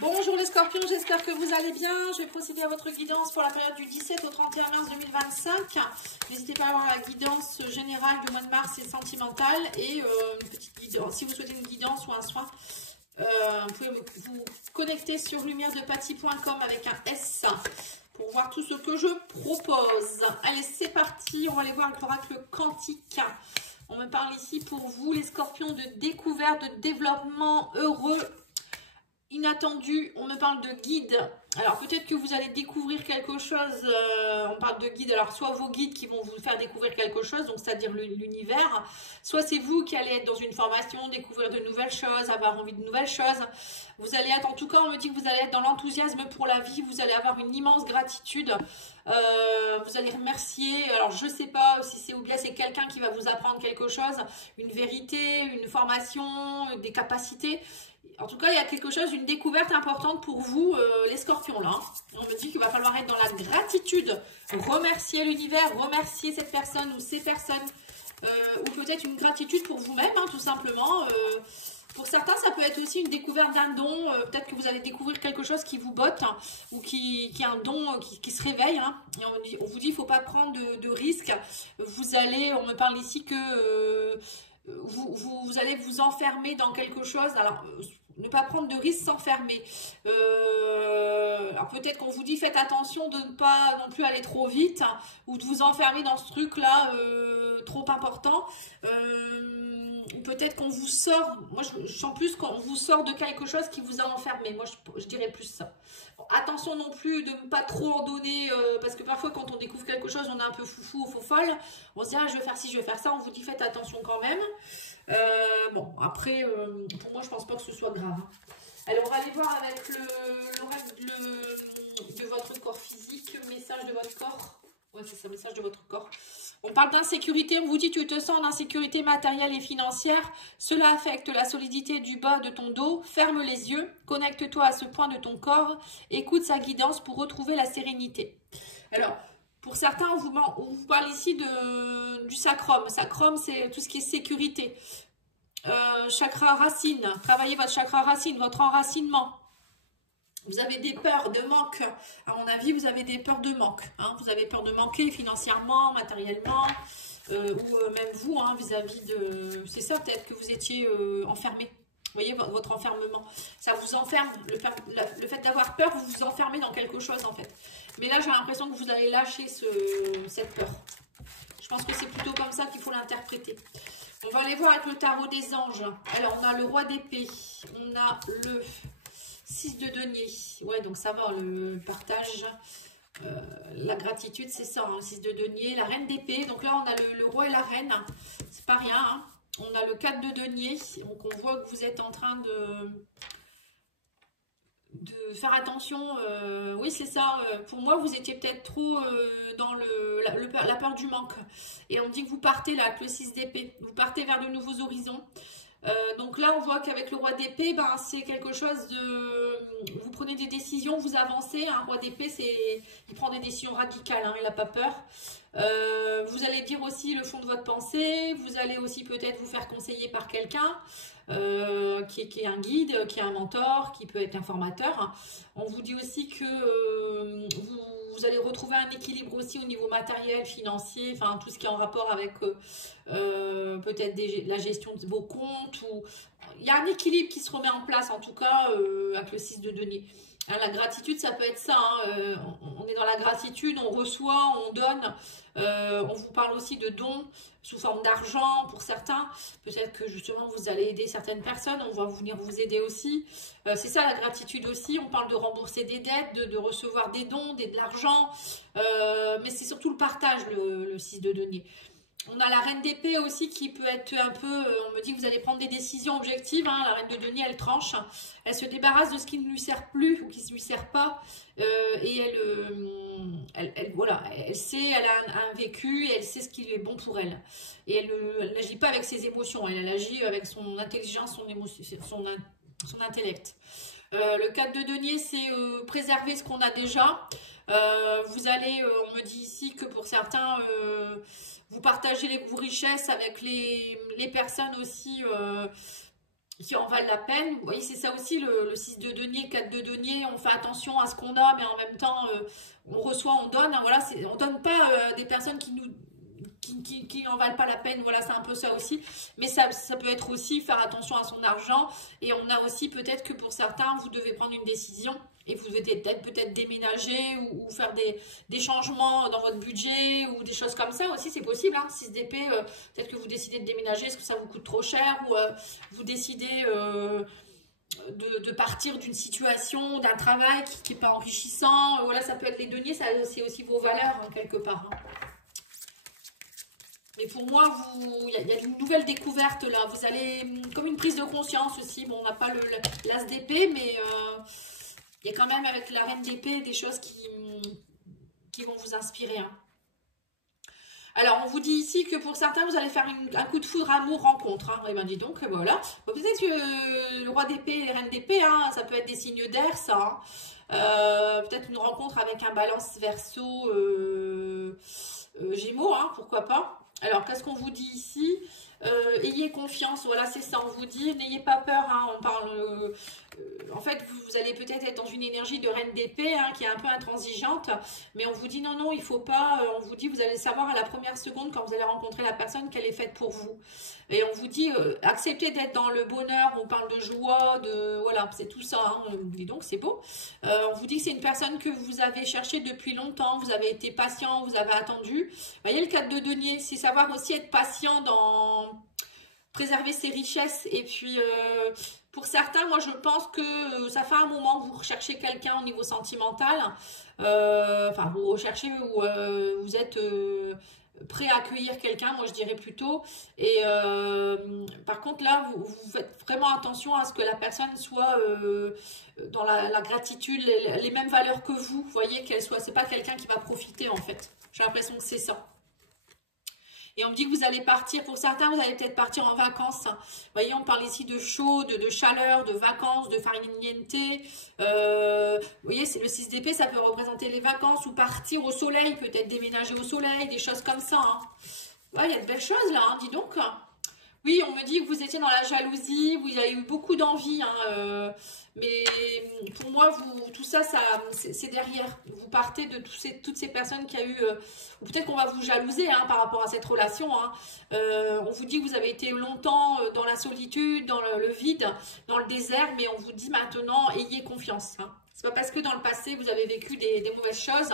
Bonjour les scorpions, j'espère que vous allez bien. Je vais procéder à votre guidance pour la période du 17 au 31 mars 2025. N'hésitez pas à avoir la guidance générale du mois de mars et sentimentale. Et une petite guidance. Si vous souhaitez une guidance ou un soin, vous pouvez vous connecter sur lumièredepathy.com avec un S pour voir tout ce que je propose. Allez, c'est parti. On va aller voir avec l'oracle quantique. On me parle ici pour vous, les scorpions, de découverte, de développement heureux, inattendu. On me parle de guide. Alors peut-être que vous allez découvrir quelque chose. On parle de guide. Alors soit vos guides qui vont vous faire découvrir quelque chose, donc c'est-à-dire l'univers, soit c'est vous qui allez être dans une formation, découvrir de nouvelles choses, avoir envie de nouvelles choses. Vous allez être, en tout cas on me dit que vous allez être dans l'enthousiasme pour la vie, vous allez avoir une immense gratitude, vous allez remercier. Alors je sais pas si c'est ou bien c'est quelqu'un qui va vous apprendre quelque chose, une vérité, une formation, des capacités. En tout cas, il y a quelque chose, une découverte importante pour vous, les scorpions, là. On me dit qu'il va falloir être dans la gratitude, remercier l'univers, remercier cette personne ou ces personnes, ou peut-être une gratitude pour vous-même, hein, tout simplement. Pour certains, ça peut être aussi une découverte d'un don. Peut-être que vous allez découvrir quelque chose qui vous botte, hein, ou qui est un don qui se réveille. Hein. Et on vous dit qu'il ne faut pas prendre de risques. Vous allez, on me parle ici que vous allez vous enfermer dans quelque chose. Alors, ne pas prendre de risques, s'enfermer. Alors peut-être qu'on vous dit faites attention de ne pas non plus aller trop vite, hein, ou de vous enfermer dans ce truc-là trop important. Peut-être qu'on vous sort, moi je sens plus qu'on vous sort de quelque chose qui vous a enfermé. Moi je dirais plus ça. Bon, attention non plus de ne pas trop en donner, parce que parfois quand on découvre quelque chose, on est un peu foufou ou folle. On se dit ah, je vais faire ci, je vais faire ça. On vous dit faites attention quand même. Bon, après, pour moi, je pense pas que ce soit grave. Hein. Alors, on va aller voir avec l'oracle de votre corps physique, message de votre corps. Ouais, c'est ça, message de votre corps. On parle d'insécurité, on vous dit tu te sens en insécurité matérielle et financière. Cela affecte la solidité du bas de ton dos. Ferme les yeux, connecte-toi à ce point de ton corps. Écoute sa guidance pour retrouver la sérénité. Alors, pour certains, on vous parle ici du sacrum. Sacrum, c'est tout ce qui est sécurité. Chakra racine. Travaillez votre chakra racine, votre enracinement. Vous avez des peurs de manque. À mon avis, vous avez des peurs de manque. Hein. Vous avez peur de manquer financièrement, matériellement, ou même vous, hein, vis-à-vis de... C'est ça peut-être que vous étiez enfermé. Vous voyez, votre enfermement. Ça vous enferme. Le fait d'avoir peur, vous vous enfermez dans quelque chose, en fait. Mais là, j'ai l'impression que vous allez lâcher cette peur. Je pense que c'est plutôt comme ça qu'il faut l'interpréter. On va aller voir avec le tarot des anges. Alors, on a le roi d'épée. On a le 6 de denier. Ouais, donc ça va, le partage. La gratitude, c'est ça, hein, le 6 de denier. La reine d'épée. Donc là, on a le roi et la reine. C'est pas rien, hein. On a le 4 de denier. Donc, on voit que vous êtes en train de faire attention. Oui, c'est ça. Pour moi, vous étiez peut-être trop dans la peur du manque. Et on me dit que vous partez là, avec le 6 d'épée. Vous partez vers de nouveaux horizons. Donc là, on voit qu'avec le roi d'épée, ben, c'est quelque chose de... Vous prenez des décisions, vous avancez. Un roi d'épée, il prend des décisions radicales, hein, il n'a pas peur. Vous allez dire aussi le fond de votre pensée. Vous allez aussi peut-être vous faire conseiller par quelqu'un qui est un guide, qui est un mentor, qui peut être un formateur. On vous dit aussi que vous allez retrouver un équilibre aussi au niveau matériel, financier, enfin tout ce qui est en rapport avec peut-être la gestion de vos comptes. Il y a un équilibre qui se remet en place, en tout cas avec le 6 de denier. Hein, la gratitude, ça peut être ça. Hein, on est dans la gratitude, on reçoit, on donne. On vous parle aussi de dons sous forme d'argent pour certains. Peut-être que justement vous allez aider certaines personnes. On va venir vous aider aussi. C'est ça la gratitude aussi. On parle de rembourser des dettes, de recevoir des dons, de l'argent. Mais c'est surtout le partage, le 6 de denier. On a la reine d'épée aussi qui peut être un peu, on me dit que vous allez prendre des décisions objectives. Hein, la reine de denier, elle tranche. Elle se débarrasse de ce qui ne lui sert plus ou qui ne lui sert pas. Et voilà, elle sait, elle a un vécu, et elle sait ce qui est bon pour elle. Et elle n'agit pas avec ses émotions, elle agit avec son intelligence, son intellect. Le 4 de denier, c'est préserver ce qu'on a déjà. Vous allez, on me dit ici que pour certains, vous partagez vos richesses avec les personnes aussi qui en valent la peine. Vous voyez, c'est ça aussi le 6 de denier, 4 de denier, on fait attention à ce qu'on a, mais en même temps, on reçoit, on donne. Hein, voilà, on donne pas des personnes qui n'en valent pas la peine, voilà, c'est un peu ça aussi. Mais ça peut être aussi faire attention à son argent. Et on a aussi peut-être que pour certains, vous devez prendre une décision et vous devez peut-être déménager ou faire des changements dans votre budget ou des choses comme ça aussi, c'est possible. Hein, 6 d'épée, peut-être que vous décidez de déménager parce que ça vous coûte trop cher ou vous décidez de partir d'une situation, d'un travail qui n'est pas enrichissant. Voilà, ça peut être les deniers, c'est aussi vos valeurs hein, quelque part. Hein. Mais pour moi, il y a une nouvelle découverte là. Vous allez, comme une prise de conscience aussi. Bon, on n'a pas l'as d'épée, mais il y a quand même avec la reine d'épée des choses qui vont vous inspirer. Hein. Alors, on vous dit ici que pour certains, vous allez faire un coup de foudre amour-rencontre. Hein. Et ben, dis donc, voilà. Peut-être que le roi d'épée et les reines d'épée, hein, ça peut être des signes d'air, ça. Hein. Peut-être une rencontre avec un balance verso gémeaux, hein, pourquoi pas. Alors, qu'est-ce qu'on vous dit ici? Ayez confiance, voilà, c'est ça, on vous dit, n'ayez pas peur, hein, on parle, en fait, vous allez peut-être être dans une énergie de reine d'épée, hein, qui est un peu intransigeante, mais on vous dit non, non, il faut pas, on vous dit, vous allez savoir à la première seconde, quand vous allez rencontrer la personne, qu'elle est faite pour vous. Et on vous dit, acceptez d'être dans le bonheur, on parle de joie, voilà, c'est tout ça, hein, on vous dit donc, c'est beau. On vous dit que c'est une personne que vous avez cherchée depuis longtemps, vous avez été patient, vous avez attendu. Vous voyez le 4 de denier, c'est savoir aussi être patient dans préserver ses richesses. Et puis, pour certains, moi, je pense que ça fait un moment que vous recherchez quelqu'un au niveau sentimental. Enfin, vous recherchez ou vous êtes prêt à accueillir quelqu'un, moi, je dirais plutôt. Et par contre, là, vous faites vraiment attention à ce que la personne soit dans la gratitude, les mêmes valeurs que vous. Vous voyez qu'elle soit, c'est pas quelqu'un qui va profiter, en fait. J'ai l'impression que c'est ça. Et on me dit que vous allez partir, pour certains, vous allez peut-être partir en vacances. Vous voyez, on parle ici de chaud, de chaleur, de vacances, de farniente. Vous voyez, c'est le 6 d'épée, ça peut représenter les vacances ou partir au soleil, peut-être déménager au soleil, des choses comme ça. Hein. Ouais, il y a de belles choses là, hein, dis donc. Oui, on me dit que vous étiez dans la jalousie, vous avez eu beaucoup d'envie, hein, mais pour moi, tout ça, c'est derrière. Vous partez de toutes ces personnes qui a eu, ou peut-être qu'on va vous jalouser hein, par rapport à cette relation. Hein. On vous dit que vous avez été longtemps dans la solitude, dans le vide, dans le désert, mais on vous dit maintenant, ayez confiance. Hein. C'est pas parce que dans le passé, vous avez vécu des mauvaises choses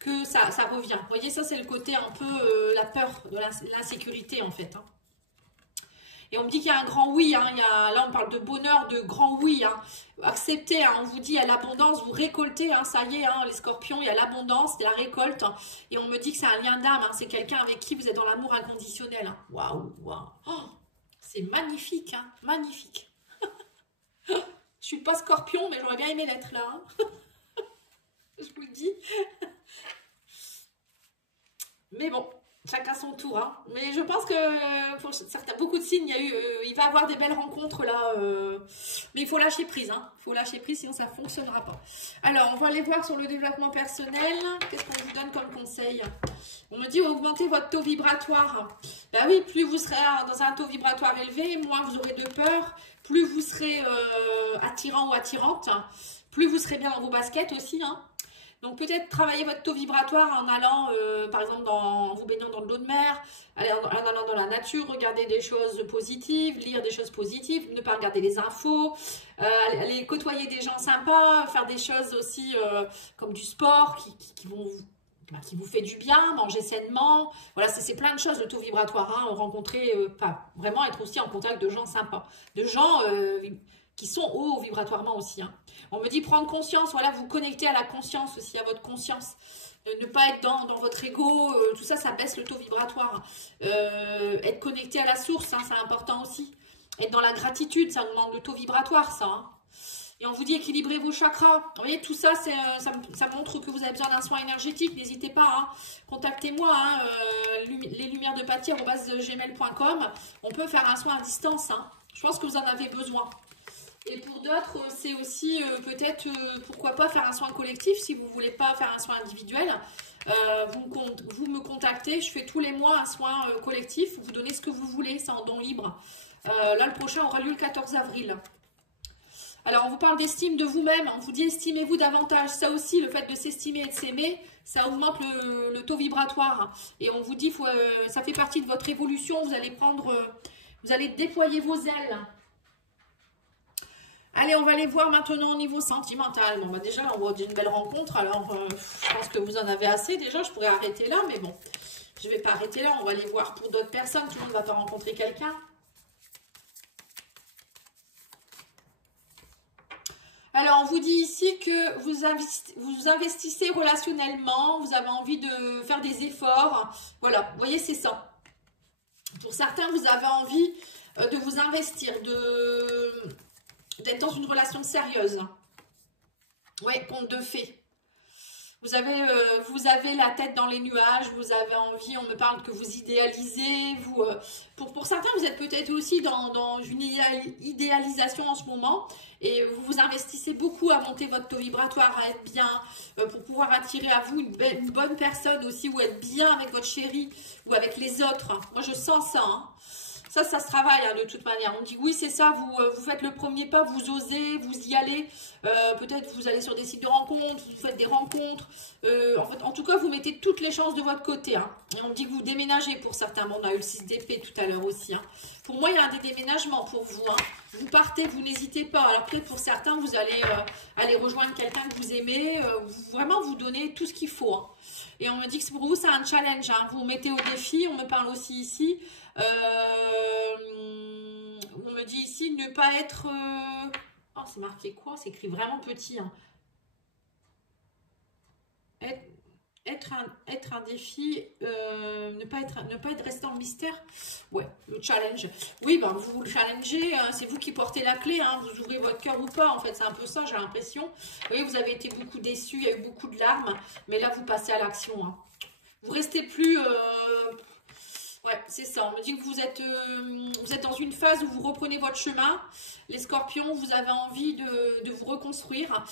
que ça revient. Vous voyez, ça, c'est le côté un peu la peur de l'insécurité, en fait. Hein. Et on me dit qu'il y a un grand oui, hein, là on parle de bonheur, de grand oui. Hein. Acceptez, hein, on vous dit il y a l'abondance, vous récoltez, hein, ça y est, hein, les scorpions, il y a l'abondance, la récolte. Hein. Et on me dit que c'est un lien d'âme, hein, c'est quelqu'un avec qui vous êtes dans l'amour inconditionnel. Hein. Waouh, waouh. Oh, c'est magnifique, hein, magnifique. Je suis pas scorpion, mais j'aurais bien aimé l'être là. Hein. Je vous le dis. Mais bon. Chacun son tour, hein. Mais je pense que pour certains, beaucoup de signes, il va y avoir des belles rencontres là. Mais il faut lâcher prise, hein. Il faut lâcher prise, sinon ça ne fonctionnera pas. Alors, on va aller voir sur le développement personnel. Qu'est-ce qu'on vous donne comme conseil? On me dit augmenter votre taux vibratoire. Ben oui, plus vous serez dans un taux vibratoire élevé, moins vous aurez de peur, plus vous serez attirant ou attirante, plus vous serez bien dans vos baskets aussi, hein. Donc peut-être travailler votre taux vibratoire en allant, par exemple, en vous baignant dans le dos de mer, en allant dans la nature, regarder des choses positives, lire des choses positives, ne pas regarder les infos, aller côtoyer des gens sympas, faire des choses aussi comme du sport qui vous fait du bien, manger sainement. Voilà, c'est plein de choses, le taux vibratoire. Hein, rencontrer, vraiment être aussi en contact de gens sympas, de gens qui sont hauts vibratoirement aussi. Hein. On me dit prendre conscience, voilà, vous connecter à la conscience aussi, à votre conscience. Ne pas être dans votre ego, tout ça, ça baisse le taux vibratoire. Être connecté à la source, hein, c'est important aussi. Être dans la gratitude, ça augmente le taux vibratoire, ça. Hein. Et on vous dit équilibrer vos chakras. Vous voyez, tout ça, ça montre que vous avez besoin d'un soin énergétique. N'hésitez pas, hein. Contactez-moi, hein, leslumièresdepathia@gmail.com. On peut faire un soin à distance. Hein. Je pense que vous en avez besoin. Et pour d'autres, c'est aussi peut-être, pourquoi pas, faire un soin collectif si vous ne voulez pas faire un soin individuel. Vous me contactez, je fais tous les mois un soin collectif, vous donnez ce que vous voulez, c'est en don libre. Là, le prochain aura lieu le 14 avril. Alors, on vous parle d'estime de vous-même. On vous dit estimez-vous davantage. Ça aussi, le fait de s'estimer et de s'aimer, ça augmente le taux vibratoire. Et on vous dit, ça fait partie de votre évolution. Vous allez vous allez déployer vos ailes. Allez, on va aller voir maintenant au niveau sentimental. Bon, bah déjà, on voit une belle rencontre. Alors, je pense que vous en avez assez déjà. Je pourrais arrêter là, mais bon, je ne vais pas arrêter là. On va aller voir pour d'autres personnes. Tout le monde ne va pas rencontrer quelqu'un. Alors, on vous dit ici que vous investissez relationnellement, vous avez envie de faire des efforts. Voilà, vous voyez, c'est ça. Pour certains, vous avez envie de vous investir, d'être dans une relation sérieuse. Oui, conte de fées. Vous avez la tête dans les nuages, vous avez envie, on me parle que vous idéalisez. Pour certains, vous êtes peut-être aussi dans une idéalisation en ce moment et vous vous investissez beaucoup à monter votre taux vibratoire, à être bien, pour pouvoir attirer à vous une bonne personne aussi, ou être bien avec votre chéri ou avec les autres. Moi, je sens ça, hein. Ça se travaille hein, de toute manière. On dit oui, c'est ça, vous faites le premier pas, vous osez, vous y allez. Peut-être vous allez sur des sites de rencontres, vous faites des rencontres. En tout cas, vous mettez toutes les chances de votre côté. Hein. Et on dit que vous déménagez pour certains. Bon, on a eu le 6 d'épée tout à l'heure aussi. Hein. Pour moi, il y a des déménagements pour vous. Hein. Vous partez, vous n'hésitez pas. Alors peut-être pour certains, vous allez aller rejoindre quelqu'un que vous aimez. Vraiment, vous donnez tout ce qu'il faut. Hein. Et on me dit que pour vous, c'est un challenge. Hein. Vous vous mettez au défi. On me parle aussi ici. On me dit ici ne pas être... Oh, c'est marqué quoi? C'est écrit vraiment petit. Hein. Être un défi, ne pas être resté en mystère. Ouais, le challenge. Oui, ben, vous le challengez, hein, c'est vous qui portez la clé. Hein, vous ouvrez votre cœur ou pas. En fait, c'est un peu ça, j'ai l'impression. Vous voyez, vous avez été beaucoup déçus, il y a eu beaucoup de larmes. Mais là, vous passez à l'action. Hein. Vous restez plus... Ouais, c'est ça. On me dit que vous êtes dans une phase où vous reprenez votre chemin. Les scorpions, vous avez envie de vous reconstruire.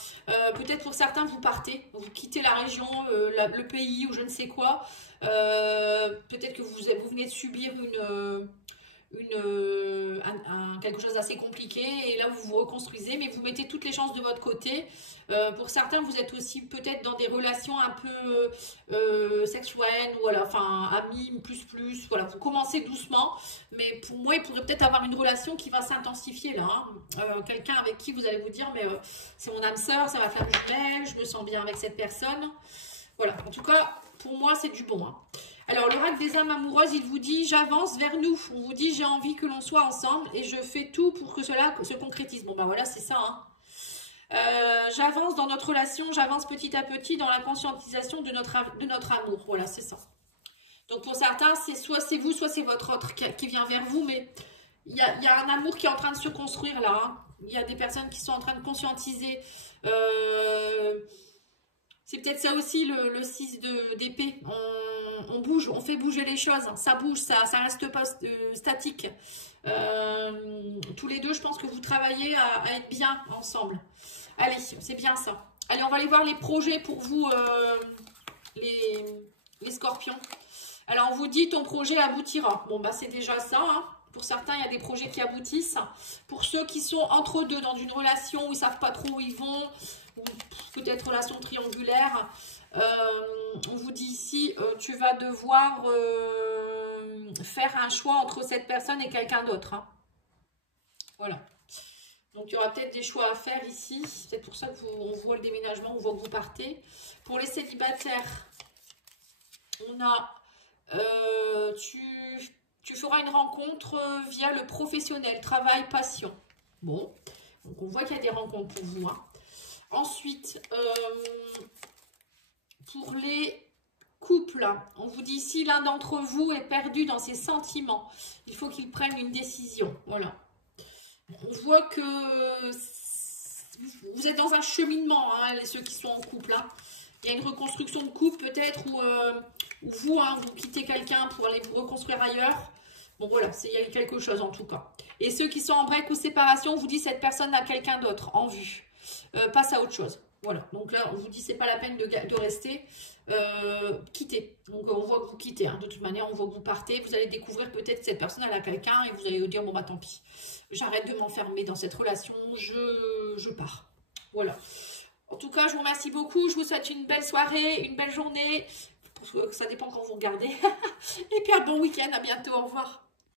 Peut-être pour certains, vous partez. Vous quittez la région, le pays ou je ne sais quoi. Peut-être que vous venez de subir quelque chose d'assez compliqué et là vous vous reconstruisez, mais vous mettez toutes les chances de votre côté. Pour certains, vous êtes aussi peut-être dans des relations un peu sexuelles, voilà, enfin amis plus, voilà, vous commencez doucement, mais pour moi il pourrait peut-être avoir une relation qui va s'intensifier là, hein. Quelqu'un avec qui vous allez vous dire mais c'est mon âme sœur, ça va faire jumelle, je me sens bien avec cette personne, voilà, en tout cas pour moi c'est du bon, hein. Alors, l'oracle des âmes amoureuses, il vous dit, j'avance vers nous. On vous dit, j'ai envie que l'on soit ensemble et je fais tout pour que cela se concrétise. Bon, ben voilà, c'est ça. Hein. J'avance dans notre relation, j'avance petit à petit dans la conscientisation de notre amour. Voilà, c'est ça. Donc, pour certains, c'est soit c'est vous, soit c'est votre autre qui vient vers vous. Mais il y a un amour qui est en train de se construire là. Hein. Il y a des personnes qui sont en train de conscientiser. C'est peut-être ça aussi le 6 d'épée. On bouge, on fait bouger les choses. Ça bouge, ça reste pas statique. Tous les deux, je pense que vous travaillez à être bien ensemble. Allez, c'est bien ça. Allez, on va aller voir les projets pour vous, les scorpions. Alors, on vous dit, ton projet aboutira. Bon, bah c'est déjà ça. Hein. Pour certains, il y a des projets qui aboutissent. Pour ceux qui sont entre deux, dans une relation où ils ne savent pas trop où ils vont, ou peut-être relation triangulaire, on vous dit ici, tu vas devoir faire un choix entre cette personne et quelqu'un d'autre. Hein. Voilà. Donc, il y aura peut-être des choix à faire ici. C'est peut-être pour ça qu'on voit le déménagement, on voit que vous partez. Pour les célibataires, on a... tu feras une rencontre via le professionnel, travail, passion. Bon, donc on voit qu'il y a des rencontres pour vous. Hein. Ensuite, pour les couples, on vous dit ici, l'un d'entre vous est perdu dans ses sentiments. Il faut qu'il prenne une décision. Voilà. On voit que vous êtes dans un cheminement, hein, ceux qui sont en couple. Hein. Il y a une reconstruction de couple peut-être où vous, hein, vous quittez quelqu'un pour aller vous reconstruire ailleurs. Bon voilà, il y a quelque chose en tout cas. Et ceux qui sont en break ou séparation, on vous dit cette personne a quelqu'un d'autre en vue. Passe à autre chose. Voilà, donc là, on vous dit, c'est pas la peine de rester. Quittez. Donc, on voit que vous quittez. Hein. De toute manière, on voit que vous partez. Vous allez découvrir peut-être que cette personne, elle a quelqu'un et vous allez vous dire, bon, bah tant pis. J'arrête de m'enfermer dans cette relation. Je pars. Voilà. En tout cas, je vous remercie beaucoup. Je vous souhaite une belle soirée, une belle journée. Ça dépend quand vous regardez. Et puis, un bon week-end. À bientôt. Au revoir.